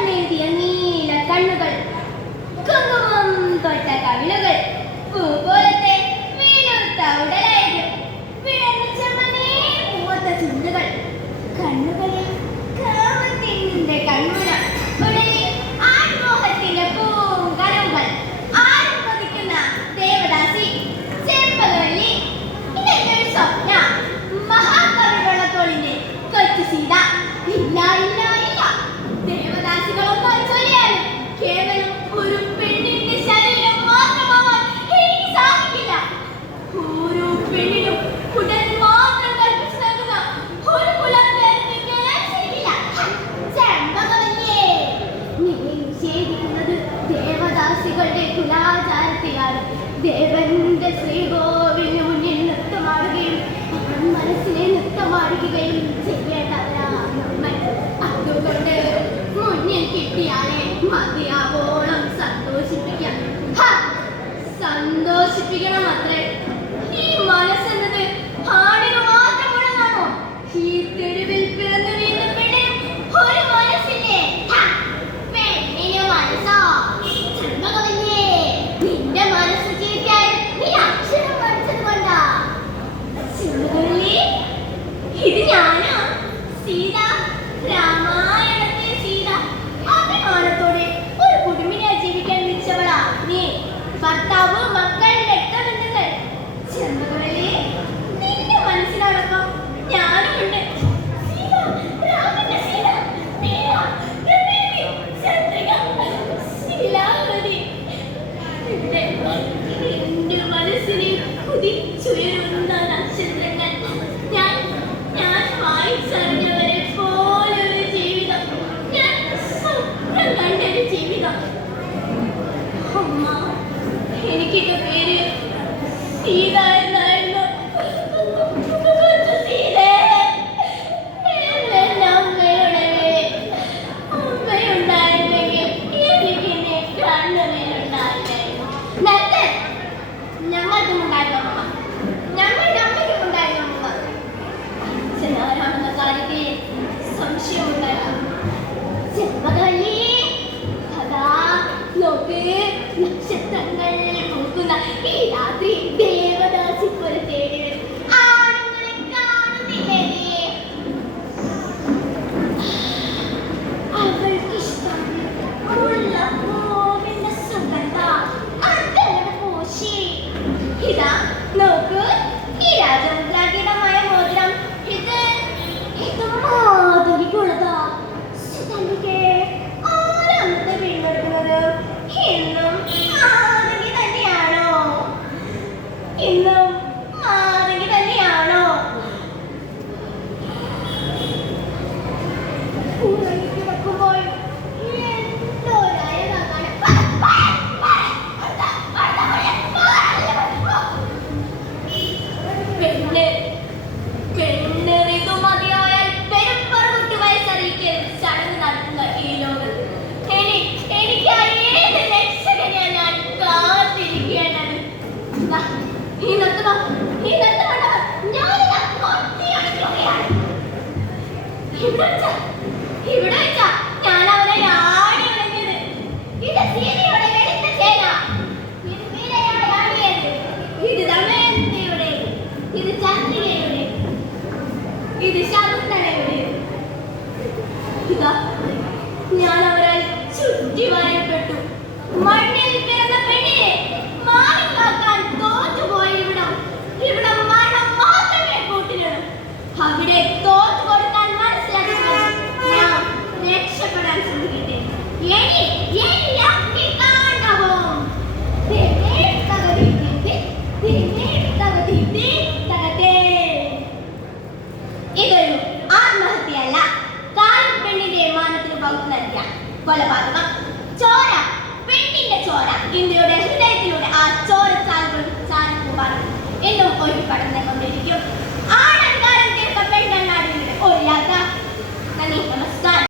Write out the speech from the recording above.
കണ്ണെഴുതിയ നീല കണ്ണുകൾ, കുങ്കുമം തൊട്ട കവിളുകൾ, പൂപോലത്തെ വീണുത്ത ഉടലായത്, വിടർന്ന ചമനേ പൂവത്ത ചുണ്ടുകൾ, കണ്ണുകളിൽ കാമത്തിന്റെ കൺമുന, ഉടലിൽ ആൺമോഹത്തിന്റെ പൂങ്കരങ്ങൾ, ആരും കൊതിക്കുന്ന ദേവദാസി ചെമ്പകവല്ലി. ഇതെന്റെ ഒരു സ്വപ്ന, മഹാകവി വള്ളത്തോളിന്റെ കൊച്ചു സീത. ഇല്ല ഇല്ല ഇല്ല, ദേവദാസികളൊന്നും ചൊല്ലിയാലും കേവലം ഒരു പെണ്ണിന്റെ ശരീരം മാത്രമാവാൻ എനിക്ക് സാധിക്കില്ല. ഓരോ പെണ്ണിനും ഉടൻ മാത്രം കൽപ്പിച്ചു നൽകുന്ന ഒരു കുലത്തേക്ക് ഞാൻ ചെയ്യില്ല. ചെമ്പകവല്ലിയേ, നീ നിഷേധിക്കുന്നത് ദേവദാസികളുടെ കുലാചാരത്തിലാണ്. ദേവന്റെ ശ്രീകോവിലിന് മുന്നിൽ നൃത്തമാടുകയും മനസ്സിനെ നൃത്തമാടുകയും ചെയ്യേണ്ടവരാണ് നമ്മൾ. അതുകൊണ്ട് മുന്നിൽ കിട്ടിയാലേ മതിയാവോളം സന്തോഷിപ്പിക്കാം. സന്തോഷിപ്പിക്കണം അത്രേ. ഈ മനസ്സെന്നത് ആടിന് മാത്രമുള്ളതാണോ? ഈ തെരുവിൽ പിറന്നു വീഴുന്ന പെണ്ണിനും ഒരു മനസ്സില്ലേ? പെണ്ണിന് മനസ്സോ? ചെമ്പകവല്ലിയേ, നിന്റെ മനസ്സ് ചീത്തയായി നീ അക്ഷരം പഠിച്ചത് കൊണ്ടാ. ചെമ്പകവല്ലി, ഇത് ഞാനാ, സീത, രാമായണത്തിലെ സീത. അഭിമാനത്തോടെ ഒരു കുടുംബിനെ ജീവിക്കാൻ വിളിച്ചവളാ നീ. ഭർത്താവ്, മക്കൾ, രക്തബന്ധങ്ങൾ. ചെമ്പകവല്ലി, നിന്റെ മനസ്സിലടക്കം ഞാനുമുണ്ട്. സീത, രാമന്റെ സീത, മീര, ഗംഗേരി, ചന്ദ്രിക, ശീലാവതി. ഇവിടെ എന്റെ മനസ്സിനെ കുതിച്ചുയരുന്ന നക്ഷത്രങ്ങൾ. ഞാൻ വായിച്ചറിഞ്ഞവരെ പോലൊരു ജീവിതം, ഞാൻ സ്വപ്നം കണ്ടൊരു ജീവിതം. അമ്മ എനിക്കിട്ട പേര് സീത എന്നായിരുന്നു. കൊച്ചു സീതേ, എന്റെ അമ്മയുണ്ടായിരുന്നെങ്കിൽ എനിക്ക് എന്നെ കണ്ണുനീരുണ്ടായിരുന്നു. ഞങ്ങൾക്കും ഉണ്ടായിരുന്നു അമ്മ, ഞങ്ങളുടെ അമ്മയ്ക്കും ഉണ്ടായിരുന്നു അമ്മ. അച്ഛനാരാണെന്ന കാര്യത്തിൽ സംശയമുണ്ടായിരുന്നു. ചെമ്പകവല്ലി, അതാ നോക്ക്, നക്ഷത്രങ്ങൾ പൂക്കുന്ന ഈ രാത്രി ദേവദാസി പോലെ തേടി വരും. ആണുങ്ങളെ കാണുന്നില്ലേ നീ? അവൾക്കിഷ്ടം ഉള്ള പൂവിന്റെ സുഗന്ധം അതല്ലടെ പൂശി. ഇതാ നോക്കൂ, ഈ രാജമുദ്രാങ്കിതമായ മോതിരം. ഇത് മാധവിക്കുള്ളതാ. സുഗന്ധിക്ക് ആരാമത്തെ വീണ്ടെടുക്കുന്നത്? ഇന്നും മാധവി തന്നെയാണോ? ഇന്നും മാധവി തന്നെയാണോ? ഉറങ്ങിക്കിടക്കുമ്പോൾ പെണ്ണ് ഋതുമതിയായാൽ പെരുമ്പറുകുട്ടി വയസ്സറിയിക്കൽ ചടങ്ങ് നടത്തുന്ന ഈ ലോകത്ത് എനിക്കായി ഏത് രക്ഷകനെ ഞാൻ കാത്തിരിക്കേണ്ടത്? ഈ നൃത്തമണ്ഡപം ഞാനിതാ കൊത്തിയെടുക്കുകയാണ്. ഇവിടെ വെച്ചാ ഞാൻ അവനെ ആടി ഉറങ്ങിയത്. ഇത് സീതയുടെ വെളുത്ത ചേന, ഇത് മീരയുടെ ആടിയത്, ഇത് ദമയന്തിയുടെ, ഇത് ചന്ദ്രികയുടെ, ഇത് ശകുന്തളയുടെ. ഇതാ ഞാൻ അവരാൽ ചുറ്റി വരപ്പെട്ടു. മണ്ണിൽ പിറന്ന പെണ്ണിനെ മാറിക്കാക്കാൻ തോറ്റുപോയ ഇവിടം മരണം മാത്രമേ കൂട്ടിലിടും. അവിടെ തോറ്റു കൊടുക്കാൻ മനസ്സിലാക്കുന്നത് ഞാൻ രക്ഷപ്പെടാൻ ശ്രമിക്കട്ടെ. ഇതൊരു ആത്മഹത്യയല്ല, കാലം പെണ്ണിന്റെ മാനത്തിന് പകുത്തു നൽകിയ കൊലപാതകം. ചോര, പെണ്ണിന്റെ ചോര ഇന്ത്യയുടെ